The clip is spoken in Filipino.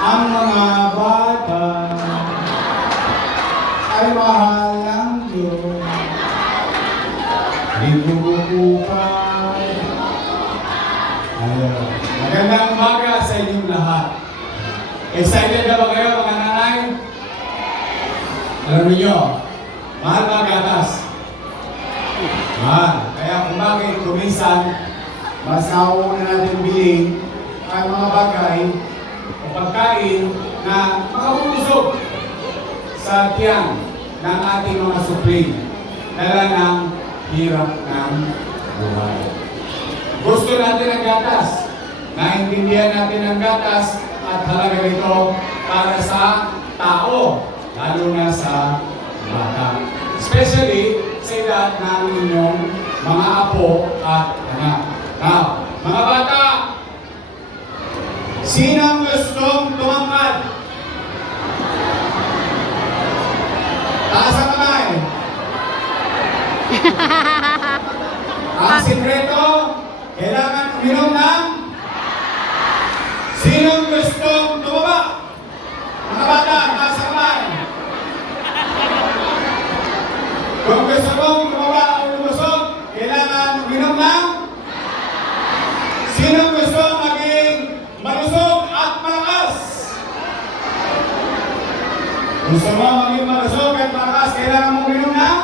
Ang mga bata ay mahal ng Diyos. Hinugupay. Ayun. Magandang umaga sa inyong lahat. Excited na ba kayo mga nanay? Alam niyo, mahal ba gatas? Mahal. Kaya kung bakit kuminsan, mas nauuna natin bilhin ang mga bagay o pagkain na makabusog sa tiyan ng ating mga supling dala ng hirap ng buhay. Gusto natin ang gatas. Naintindihan natin ang gatas at halaga nito para sa tao, lalo na sa bata. Especially sa edad ng inyong mga apo at anak. Now, mga bata, sinang gustong tumangkad? Taas ang kamay. Ang sikreto, kailangan uminom ng sinong gustong tumaba? Mga bata, taas ang kamay. Kung gusto mong tumaba o lumusog, kailangan uminom ng sinong gusto maging malusog at malakas? Gusto mo maging malusog at malakas, kailangan mo uminom ng